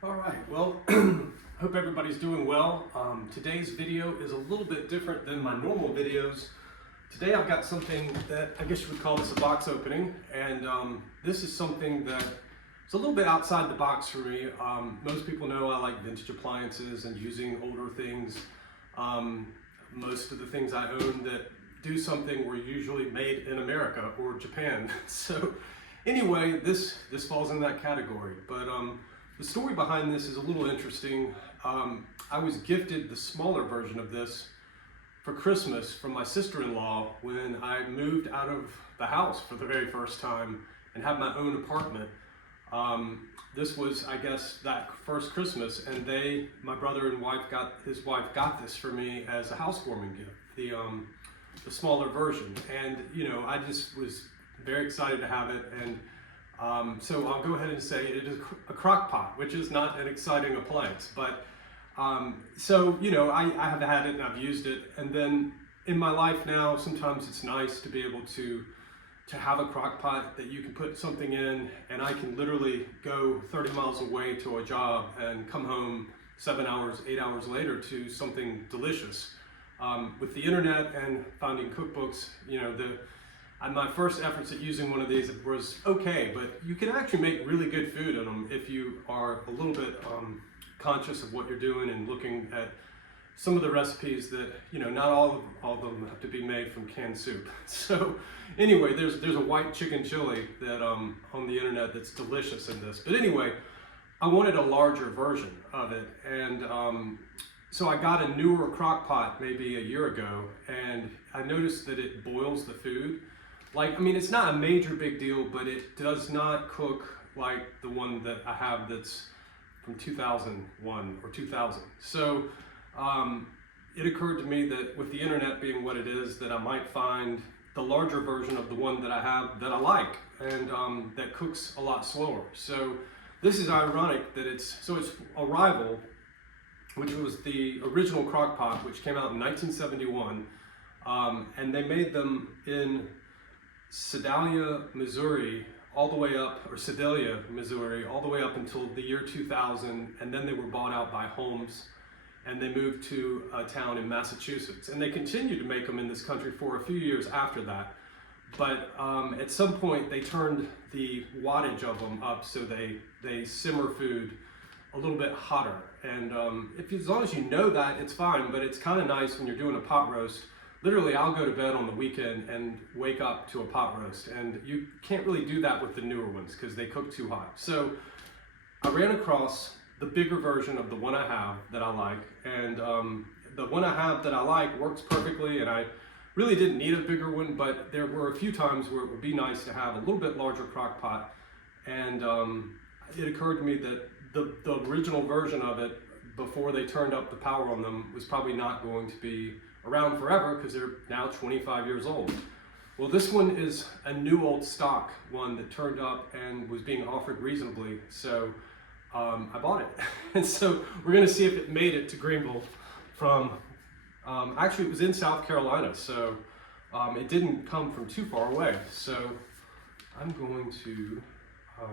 All right, well, hope everybody's doing well. Today's video is a little bit different than my normal videos. Today I've got something that I guess you would call this a box opening, and this is something that is a little bit outside the box for me. Most people know I like vintage appliances and using older things. Most of the things I own that do something were usually made in America or Japan. So anyway, this falls in that category. But the story behind this is a little interesting. I was gifted the smaller version of this for Christmas from my sister-in-law when I moved out of the house for the very first time and had my own apartment. This was, I guess, that first Christmas, and my brother and his wife got this for me as a housewarming gift, the smaller version. And you know, I just was very excited to have it, and so I'll go ahead and say it is a crock pot, which is not an exciting appliance, but so you know, I have had it and I've used it, and then in my life now, sometimes it's nice to be able to have a crock pot that you can put something in, and I can literally go 30 miles away to a job and come home 7 hours, 8 hours later to something delicious. With the internet and finding cookbooks, you know, my first efforts at using one of these was okay, but you can actually make really good food in them if you are a little bit conscious of what you're doing and looking at some of the recipes that, you know, not all of them have to be made from canned soup. So anyway, there's a white chicken chili that on the internet that's delicious in this. But anyway, I wanted a larger version of it, and so I got a newer crock pot maybe a year ago, and I noticed that it boils the food. Like, I mean, it's not a major big deal, but it does not cook like the one that I have that's from 2001 or 2000. So it occurred to me that with the internet being what it is, that I might find the larger version of the one that I have that I like, and that cooks a lot slower. So this is ironic that it's a Rival, which was the original crock pot, which came out in 1971, and they made them in Sedalia, Missouri, all the way up, or Sedalia, Missouri, all the way up until the year 2000, and then they were bought out by Holmes, and they moved to a town in Massachusetts. And they continued to make them in this country for a few years after that. But at some point, they turned the wattage of them up so they simmer food a little bit hotter. And as long as you know that, it's fine, but it's kind of nice when you're doing a pot roast. Literally, I'll go to bed on the weekend and wake up to a pot roast, and you can't really do that with the newer ones because they cook too hot. So I ran across the bigger version of the one I have that I like, and the one I have that I like works perfectly, and I really didn't need a bigger one, but there were a few times where it would be nice to have a little bit larger crock pot, and it occurred to me that the original version of it, before they turned up the power on them, was probably not going to be around forever because they're now 25 years old. Well, this one is a new old stock one that turned up and was being offered reasonably, so I bought it. And so we're gonna see if it made it to Greenville from, actually it was in South Carolina, so it didn't come from too far away. So I'm going to, I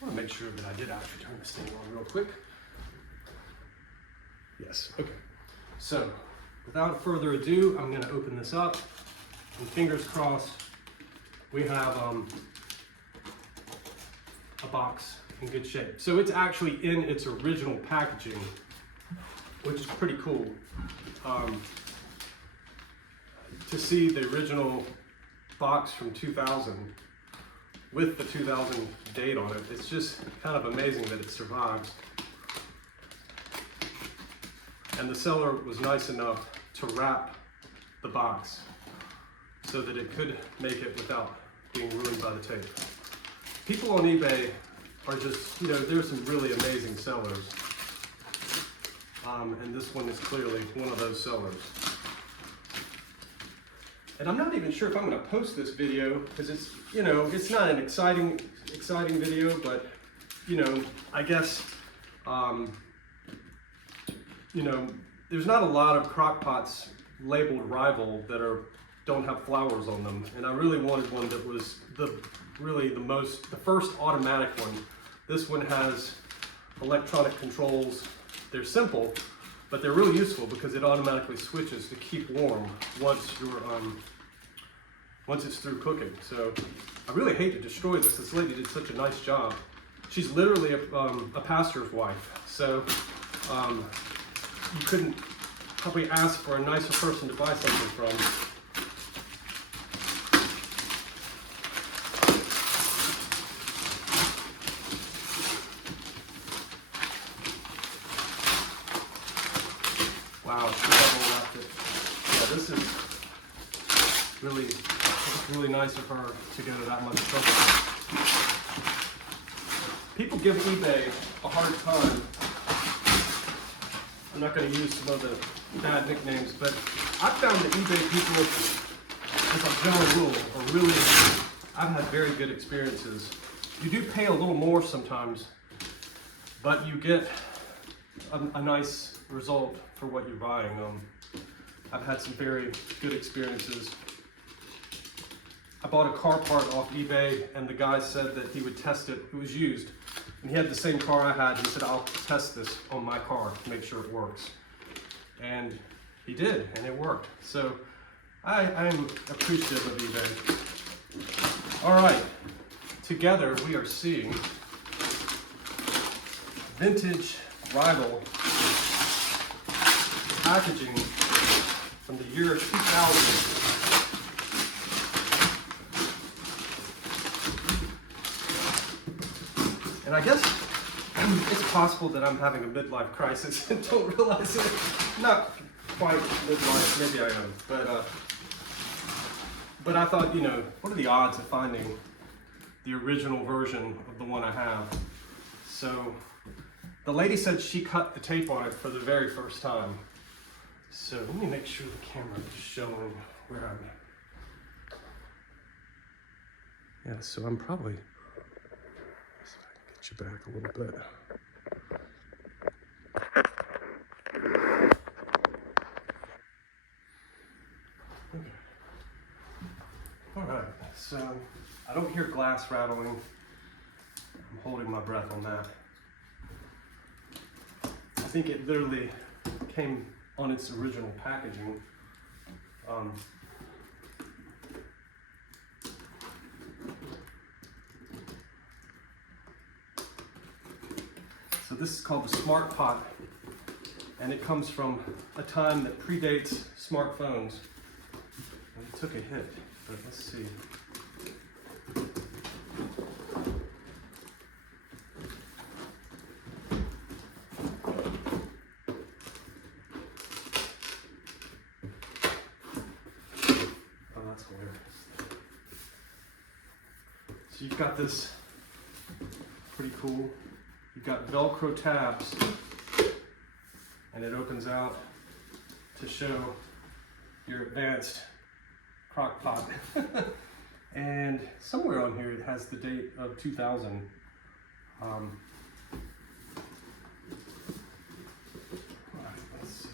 wanna make sure that I did actually turn this thing on real quick. Yes, okay. So without further ado, I'm gonna open this up, and fingers crossed, we have a box in good shape. So it's actually in its original packaging, which is pretty cool. To see the original box from 2000 with the 2000 date on it, it's just kind of amazing that it survives. And the seller was nice enough to wrap the box so that it could make it without being ruined by the tape. People on eBay are just, you know, there's some really amazing sellers. And this one is clearly one of those sellers. And I'm not even sure if I'm gonna post this video because it's, you know, it's not an exciting video, but, you know, I guess, you know, there's not a lot of crock pots labeled Rival that don't have flowers on them, and I really wanted one that was the first automatic one. This one has electronic controls. They're simple, but they're really useful because it automatically switches to keep warm once it's through cooking. So I really hate to destroy this. This lady did such a nice job. She's literally a pastor's wife. So you couldn't probably ask for a nicer person to buy something from. Wow, she double wrapped it. Yeah, this is really nice of her to go to that much trouble. People give eBay a hard time. I'm not going to use some of the bad nicknames, but I've found that eBay people, as a general rule, are really, I've had very good experiences. You do pay a little more sometimes, but you get a nice result for what you're buying. I've had some very good experiences. I bought a car part off eBay, and the guy said that he would test it. It was used, and he had the same car I had. He said, "I'll test this on my car to make sure it works." And he did, and it worked. So I am appreciative of eBay. All right, together we are seeing vintage Rival packaging from the year 2000. And I guess it's possible that I'm having a midlife crisis and don't realize it. Not quite midlife, maybe I am. But I thought, you know, what are the odds of finding the original version of the one I have? So the lady said she cut the tape on it for the very first time. So let me make sure the camera is showing where I'm. Yeah, so I'm probably, see if I can get you back a little bit. Okay. All right, so I don't hear glass rattling. I'm holding my breath on that. I think it literally came on its original packaging. So this is called the Smart Pot, and it comes from a time that predates smartphones. And it took a hit, but let's see. So you've got this, pretty cool. You've got Velcro tabs, and it opens out to show your advanced crock pot. And somewhere on here it has the date of 2000. Let's see.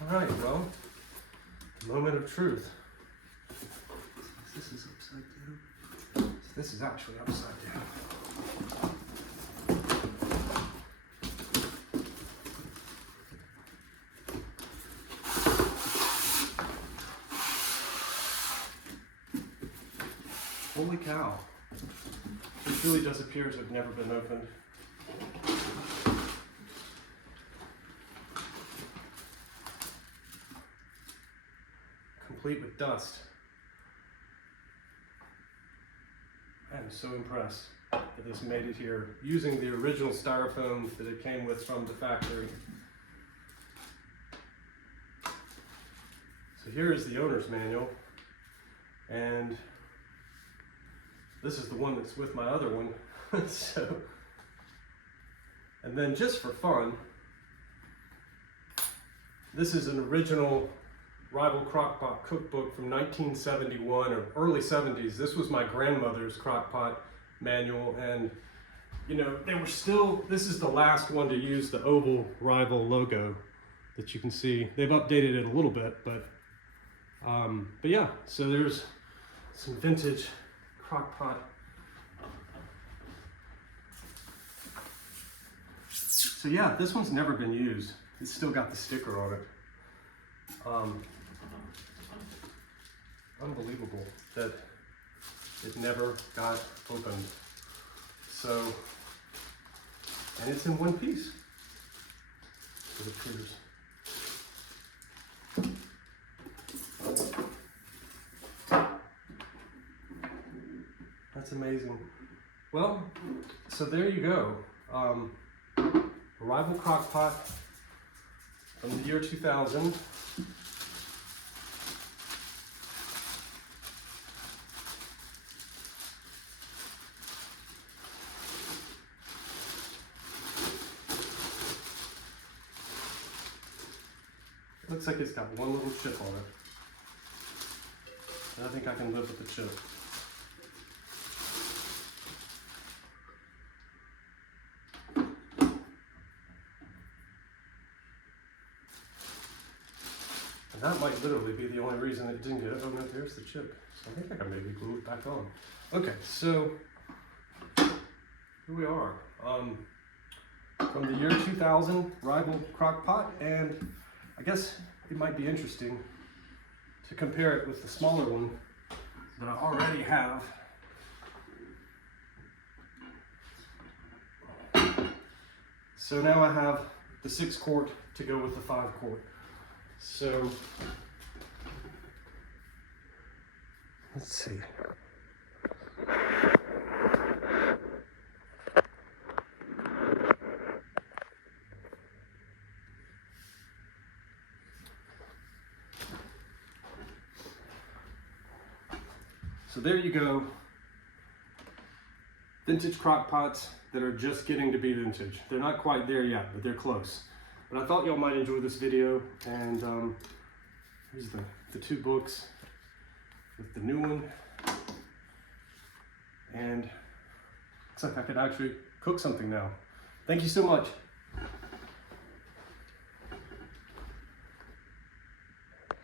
All right, well, moment of truth. This is upside down. So this is actually upside down. Holy cow. This really does appear to have never been opened. Complete with dust. I'm so impressed that this made it here using the original styrofoam that it came with from the factory. So here is the owner's manual, and this is the one that's with my other one. So, and then just for fun, this is an original Rival Crockpot cookbook from 1971 or early 70s. This was my grandmother's crockpot manual, and you know, they were still, this is the last one to use the oval Rival logo that you can see. They've updated it a little bit, but yeah, so there's some vintage crockpot. So yeah, this one's never been used. It's still got the sticker on it. Unbelievable that it never got opened. So, and it's in one piece. It appears. That's amazing. Well, so there you go. Rival Crockpot from the year 2000. Looks like it's got one little chip on it. And I think I can live with the chip. And that might literally be the only reason it didn't get it. Oh no, there's the chip. So I think I can maybe glue it back on. Okay, so here we are. From the year 2000, Rival Crockpot, and I guess it might be interesting to compare it with the smaller one that I already have. So now I have the 6-quart to go with the 5-quart. So let's see. So there you go. Vintage crock pots that are just getting to be vintage. They're not quite there yet, but they're close. But I thought y'all might enjoy this video, and here's the 2 books with the new one. And looks like I could actually cook something now. Thank you so much.